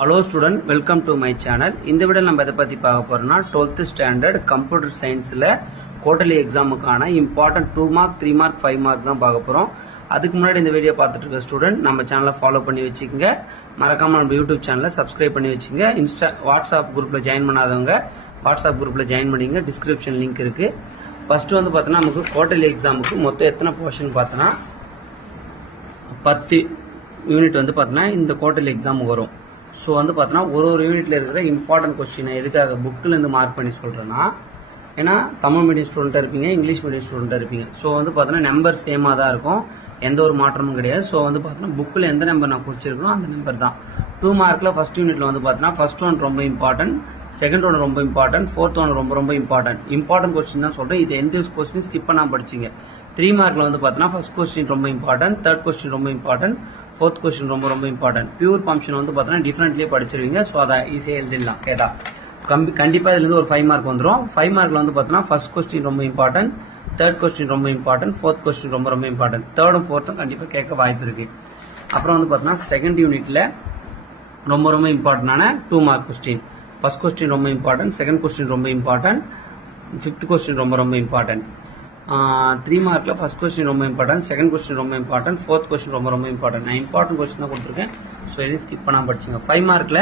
Hello student, welcome to my channel. இந்த வீடியோல நம்ம எதை பத்தி பார்க்க போறோம்னா 12th standard computer scienceல quarterly examக்கான important 2 mark, 3 mark, 5 mark தான் பார்க்க போறோம். அதுக்கு முன்னாடி இந்த வீடியோ பார்த்துட்டு இருக்க ஸ்டூடண்ட் நம்ம சேனலை ஃபாலோ பண்ணி வெச்சுக்கங்க. மறக்காம நம்ம YouTube சேனலை Subscribe பண்ணி வெச்சுங்க. WhatsApp குரூப்ல ஜாயின் பண்ணாதவங்க WhatsApp குரூப்ல ஜாயின் பண்ணிங்க. டிஸ்கிரிப்ஷன் லிங்க் இருக்கு. ஃபர்ஸ்ட் வந்து பார்த்தா நமக்கு quarterly examக்கு மொத்தம் எத்தனை போர்ஷன் பார்த்தனா 10 யூனிட் வந்து பார்த்தா இந்த quarterly exam வரும். ஸோ வந்து பார்த்தோன்னா ஒரு யூனிட்ல இருக்கிற இம்பார்ட்டன்ட் கொஸ்டினை எதுக்காக புக்கில் இருந்து மார்க் பண்ணி சொல்கிறேன்னா, ஏன்னா தமிழ் மீடியம் ஸ்டூடெண்ட்டாக இருப்பீங்க, இங்கிலீஷ் மீடியம் ஸ்டூடெண்ட்டாக இருப்பீங்க. ஸோ வந்து பார்த்தோன்னா நம்பர் சேமாக தான் இருக்கும், எந்த ஒரு மாற்றமும் கிடையாது. ஸோ வந்து பார்த்தோன்னா புக்கில் எந்த நம்பர் நான் குறிச்சிருக்கணும் அந்த நம்பர் தான். 2 மார்க்கில் ஃபர்ஸ்ட் யூனிட்ல வந்து பார்த்தோன்னா ஃபர்ஸ்ட் ஒன் ரொம்ப இம்பார்ட்டன்ட், செகண்ட் ஒன் ரொம்ப இம்பார்ட்டன்ட், ஃபோர்த் ஒன் ரொம்ப இம்பார்ட்டன்ட் கொஸ்டின் தான் சொல்கிறேன். இது எந்த கொஸ்டின் ஸ்கிப் பண்ணாம படிச்சிங்க. 3 மார்க்கில் வந்து பார்த்தோன்னா ஃபர்ஸ்ட் கொஸ்டின் ரொம்ப இம்பார்ட்டன்ட், தேர்ட் கொஸ்டின் ரொம்ப இம்பார்ட்டன்ட், ஃபோர்த் கொஸ்டின் ரொம்ப இம்பார்ட்டன்ட். பியூர் ஃபங்க்ஷன் வந்து பார்த்தோன்னா டிஃபரெண்ட்லேயே படிச்சிருவீங்க. ஸோ அதை ஈஸியாக எழுதிடலாம் கேட்டா. கண்டிப்பாக இதுலேருந்து ஒரு 5 மார்க் வந்துடும். 5 மார்க்கில் வந்து பார்த்தோன்னா ஃபர்ஸ்ட் கொஸ்டின் ரொம்ப இம்பார்ட்டன்ட், தேர்ட் கொஸ்டின் ரொம்ப இம்பார்ட்டன்ட், ஃபோர்த் கொஸ்டின் ரொம்ப இம்பார்ட்டன்ட். தேர்டும் ஃபோர்த்தும் கண்டிப்பாக கேட்க வாய்ப்பு இருக்கு. அப்புறம் வந்து பார்த்தோன்னா செகண்ட் யூனிட்ல ரொம்ப இம்பார்ட்டன்டான 2 மார்க் கொஸ்டின். ஃபர்ஸ்ட் கொஸ்டின் ரொம்ப இம்பார்ட்டன்ட், செகண்ட் கொஸ்டின் ரொம்ப இம்பார்ட்டன்ட், ஃபிஃப்த் கொஸ்டின் ரொம்ப இம்பார்ட்டன்ட். 3 மார்க்ல ஃபர்ஸ்ட் கொஸ்டின் ரொம்ப இம்பார்ட்டன்ட், செகண்ட் கொஸ்டின் ரொம்ப இம்பார்ட்டன்ட், ஃபோர்த் கொஸ்டின் ரொம்ப இம்பார்ட்டன்ட். நான் இம்பார்ட்டன்ட் கொஸ்டின் தான் கொடுத்துருக்கேன். ஸோ எதையும் ஸ்கிப் பண்ணாம படிச்சுங்க. 5 மார்க்ல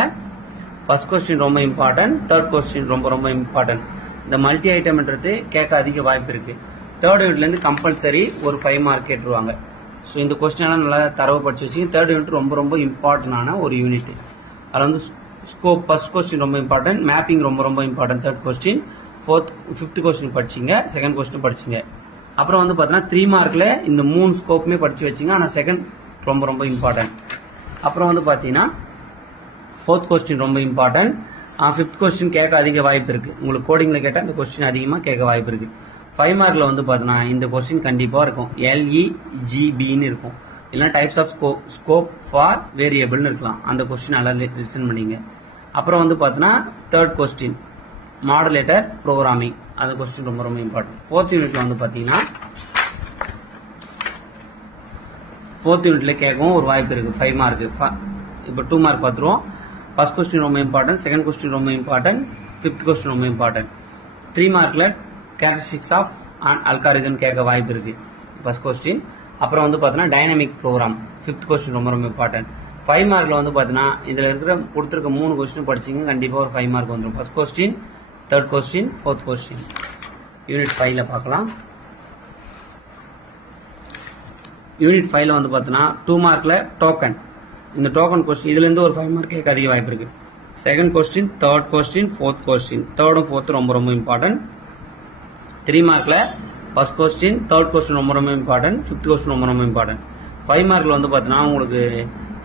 ஃபர்ஸ்ட் கொஸ்டின் ரொம்ப இம்பார்ட்டன்ட், தேர்ட் கொஸ்டின் ரொம்ப இம்பார்ட்டன்ட். இந்த மல்டி ஐட்டம்ன்றது கேட்க அதிக வாய்ப்பு இருக்கு. தேர்ட் யூனிட்லேருந்து கம்பல்சரி ஒரு 5 மார்க் கேட்டுருவாங்க. ஸோ இந்த கொஸ்டின் எல்லாம் நல்லா தரவு படிச்சு வச்சு. தேர்ட் யூனிட் ரொம்ப இம்பார்ட்டன்டான ஒரு யூனிட். அதில் வந்து ஸ்கோப் ஃபர்ஸ்ட் கொஸ்டின் ரொம்ப இம்பார்ட்டன்ட், மேப்பிங் ரொம்ப important, third question, fifth question படிச்சிங்க, செகண்ட் கொஸ்டின் படிச்சிங்க. அப்புறம் வந்து பார்த்தீங்கன்னா 3 மார்க்ல இந்த 3 ஸ்கோப்புமே படிச்சு வச்சிங்க. ஆனால் செகண்ட் ரொம்ப இம்பார்ட்டன்ட். அப்புறம் வந்து பார்த்தீங்கன்னா ஃபோர்த் கொஸ்டின் ரொம்ப இம்பார்ட்டன்ட், ஃபிஃப்த் கொஸ்டின் கேட்க அதிக வாய்ப்பு இருக்கு. உங்களுக்கு கோடிங்ல கேட்டால் இந்த கொஸ்டின் அதிகமாக கேட்க வாய்ப்பு இருக்கு. 5 மார்க்ல வந்து பார்த்தீங்கன்னா இந்த கொஸ்டின் கண்டிப்பாக இருக்கும். LEGBன்னு இருக்கும். இல்லைன்னா டைப்ஸ் ஆஃப் ஸ்கோப் ஃபார் வேரியபிள்னு இருக்கலாம். அந்த கொஸ்டின் நல்லா லிசன் பண்ணிங்க. அப்புறம் வந்து பார்த்தீங்கன்னா தேர்ட் கொஸ்டின் மாடுலேட்டர் ப்ரோக்ராமிங், அந்த கொஸ்டின் ரொம்ப இம்பார்ட்டன்ட். ஃபோர்த் யூனிட்ல வந்து பார்த்தீங்கன்னா ஃபோர்த் யூனிட்ல கேட்கவும் ஒரு வாய்ப்பு இருக்கு. 5 மார்க். இப்போ 2 மார்க் பார்த்துருவோம். ஃபர்ஸ்ட் கொஸ்டின் ரொம்ப இம்பார்ட்டன்ட், செகண்ட் கொஸ்டின் ரொம்ப இம்பார்ட்டன்ட், ஃபிஃப்த் கொஸ்டின் ரொம்ப இம்பார்ட்டன்ட். 3 மார்க்ல கேரக்டரிஸ்டிக்ஸ் ஆஃப் அல்காரிதம் கேட்க வாய்ப்பு இருக்கு ஃபர்ஸ்ட் கொஸ்டின். அப்புறம் வந்து பார்த்தீங்கன்னா டைனமிக் ப்ரோக்ராம், ஃபிஃப்த் கொஸ்டின் ரொம்ப இம்பார்ட்டன்ட். 5 மார்க்ல வந்து பார்த்தீங்கன்னா இதுல இருக்கிற கொடுத்துருக்க 3 கொஸ்டின் படிச்சிங்க, கண்டிப்பாக ஒரு 5 மார்க் வந்துடும். First question, third question, fourth question. Unit 5ல பார்க்கலாம். யூனிட் 5ல வந்து பார்த்தீங்கன்னா 2 மார்க்ல டோக்கன், இந்த டோக்கன் கொஸ்டின் இதுல இருந்து ஒரு 5 மார்க் கேட்க அதிக வாய்ப்பு இருக்கு. Second question, third question, fourth question. தேர்டும் ஃபோர்த்தும் ரொம்ப இம்பார்ட்டன்ட். 3 மார்க்ல ஃபர்ஸ்ட் கொஸ்டின், தேர்ட் கொஸ்டின் ரொம்ப இம்பார்ட்டன்ட், ஃபிஃப்த் கொஸ்டின் ரொம்ப இம்பார்ட்டன்ட். 5 மார்க்ல வந்து பார்த்தீங்கன்னா உங்களுக்கு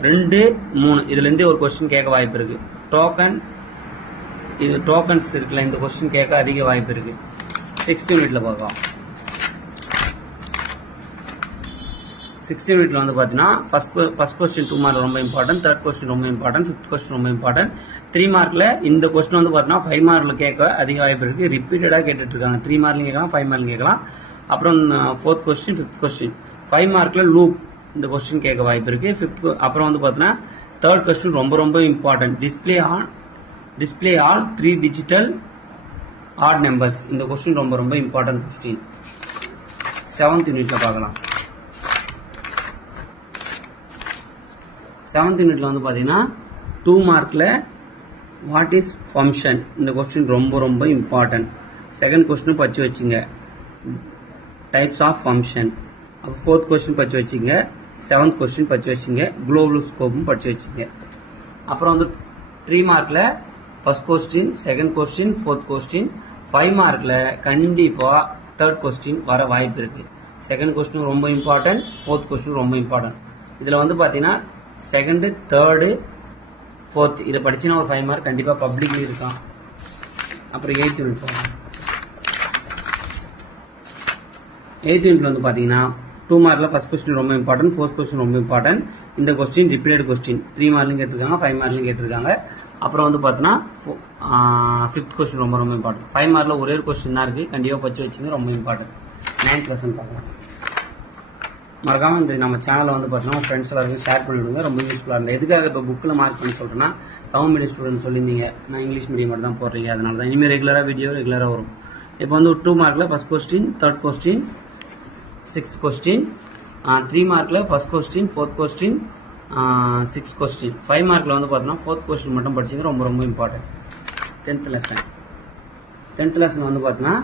2, 3 இதுல இருந்து ஒரு கொஸ்டின் கேட்க வாய்ப்பு இருக்கு. டோக்கன், இது டோக்கன்ஸ் இருக்குல்ல, இந்த கொஸ்டின் கேட்க அதிக வாய்ப்பு இருக்கு. 6th யூனிட்ல பார்க்கலாம். 6th யூனிட்ல வந்து பாத்தீங்கன்னா ஃபர்ஸ்ட் கொஸ்டின் 2 மார்க் ரொம்ப இம்பார்ட்டன்ட், தேர்ட் கொஸ்டின் ரொம்ப இம்பார்ட்டன்ட், ஃபிஃப்த் கொஸ்டின் ரொம்ப இம்பார்ட்டன்ட். 3 மார்க்ல இந்த கொஸ்டின் வந்து பாத்தீங்கன்னா 5 மார்க்ல கேட்க அதிக வாய்ப்பு இருக்கு. ரிப்பீட்டடா கேட்டுட்டு இருக்காங்க. 3 மார்க்ல கேட்கலாம், 5 மார்க்ல கேட்கலாம். அப்புறம் ஃபோர்த் கொஸ்டின், ஃபிஃப்த் கொஸ்டின். 5 மார்க்ல லூப், இந்த கொஸ்டின் கேட்க வாய்ப்பு இருக்கு. அப்புறம் வந்து பாத்தீங்கன்னா தேர்ட் கொஸ்டின் ரொம்ப important, display all 3 digital odd numbers. இந்த கொஸ்டின் ரொம்ப இம்பார்ட்டன்ட் கொஸ்டின். 7th யூனிட்ல பார்க்கலாம். 7th யூனிட்ல வந்து பாத்தீங்கன்னா 2 மார்க்ல வாட் இஸ் ஃபங்க்ஷன், இந்த கொஸ்டின் ரொம்ப இம்பார்ட்டன்ட். செகண்ட் கொஸ்டின் படிச்சு வச்சுங்க, types of function. Fourth question படிச்சு வச்சுங்க, 7th கொஸ்டின் படிச்சு வச்சுங்க, குளோபல் ஸ்கோப்பும் படிச்சு வச்சுங்க. அப்புறம் வந்து 3 மார்க்ல first question, second question, fourth question. 5 மார்க்ல கண்டிப்பா தேர்ட் கொஸ்டின் வர வாய்ப்பு இருக்கு. செகண்ட் கொஸ்டின் ரொம்ப இம்பார்ட்டன்ட், ஃபோர்த் கொஸ்டின் ரொம்ப இம்பார்ட்டன்ட். இதுல வந்து பாத்தீங்கன்னா செகண்ட், தேர்டு, ஃபோர்த் இதை படிச்சுன்னா ஒரு 5 மார்க் கண்டிப்பா பப்ளிக்ல இருக்கான். அப்புறம் 8th யூனிட் போகலாம். 8th யூனிட்ல வந்து பாத்தீங்கன்னா 2 மார்க்ல ஃபர்ஸ்ட் கொஸ்டின் ரொம்ப இம்பார்ட்டன்ட், ஃபோர்த் கொஸ்டின் ரொம்ப இம்பார்ட்டன்ட். இந்த கொஸ்டின் ரிப்பீட்டட் கொஸ்டின் 3 மார்க்லையும் கேட்டிருக்காங்க, 5 மார்க்லையும் கேட்டிருக்காங்க. அப்புறம் வந்து பார்த்தீங்கன்னா ஃபிஃப்த் கொஸ்டின் ரொம்ப இம்பார்ட்டன்ட். 5 மார்க்ல ஒரே ஒரு கொஸ்டின் தான் இருக்கு, கண்டிப்பாக படிச்சு வச்சுங்க, ரொம்ப இம்பார்ட்டன்ட். 9th லெசன் பார்க்கலாம். மறக்காம இந்த நம்ம சேனலை வந்து பார்த்தீங்கன்னா ஃப்ரெண்ட்ஸ் எல்லாருக்கும் ஷேர் பண்ணிவிடுங்க. ரொம்ப யூஸ்ஃபுல்லாக இருக்கும். எதுக்காக இப்போ புக்கில் மார்க் பண்ணி சொல்கிறேன்னா, தமிழ் மீடியம் ஸ்டூடெண்ட் சொல்லியிருந்தீங்க, நான் இங்கிலீஷ் மீடியம் மட்டும் தான் போடுறீங்க, அதனால தான் இனிமேல் ரெகுலராக வரும். இப்போ வந்து 2 மார்க்கில் first question, third question, 6th question, 3 மார்க்கில் first question, 4th question, 6th question, 5 மார்க்கில் வந்து பார்த்தீங்கன்னா 4th கொஸ்டின் மட்டும் படிச்சிங்க. ரொம்ப ரொம்ப இம்பார்ட்டன்ட். 10th லெசன் வந்து பார்த்தீங்கன்னா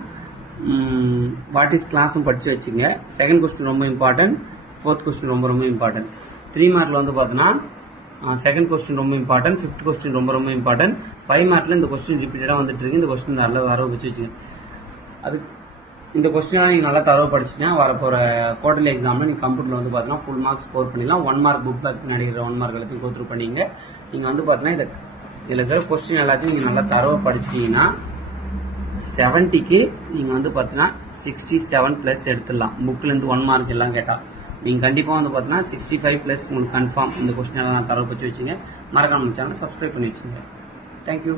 வாட் இஸ் கிளாஸும் படித்து வச்சுங்க. செகண்ட் கொஸ்டின் ரொம்ப இம்பார்ட்டன்ட், 4th கொஸ்டின் ரொம்ப ரொம்ப இம்பார்ட்டன்ட். 3 மார்க்கில் வந்து பார்த்தீங்கன்னா செகண்ட் கொஸ்டின் ரொம்ப இம்பார்ட்டன்ட், 5th கொஸ்டின் ரொம்ப ரொம்ப இம்பார்ட்டன்ட். 5 மார்க்கில் இந்த கொஸ்டின் ரிப்பீட்டடாக வந்துட்டு இருக்கு. இந்த கொஸ்டின் நல்லா தரவு வச்சு வச்சுங்க. அது இந்த கொஸ்டின்லாம் நீங்கள் நல்லா தரவு படிச்சுன்னா வரப்போகிற குவார்டர்லி எக்ஸாமில் நீங்கள் கம்ப்யூட்டரில் வந்து பார்த்தீங்கன்னா ஃபுல் மார்க்ஸ் ஸ்கோர் பண்ணிடலாம். 1 மார்க் புக் பேக் பின்னாடி 1 மார்க் எல்லாத்தையும் கோத்ரூ பண்ணிங்க. நீங்கள் வந்து பார்த்தீங்கன்னா இதில் இருக்கிற கொஸ்டின் எல்லாத்தையும் நீங்கள் நல்லா தரவை படிச்சிட்டீங்கன்னா 70க்கு நீங்கள் வந்து பார்த்தீங்கன்னா 67+ எடுத்துடலாம். புக்கிலேருந்து 1 மார்க் எல்லாம் கேட்டால் நீங்கள் கண்டிப்பாக வந்து பார்த்தீங்கன்னா 65+ உங்களுக்கு கன்ஃபார்ம். இந்த கொஸ்டின் எல்லாம் நான் தரவு பற்றி வச்சுங்க. மறக்காம சேனல் சப்ஸ்கிரைப் பண்ணி வச்சுங்க. தேங்க்யூ.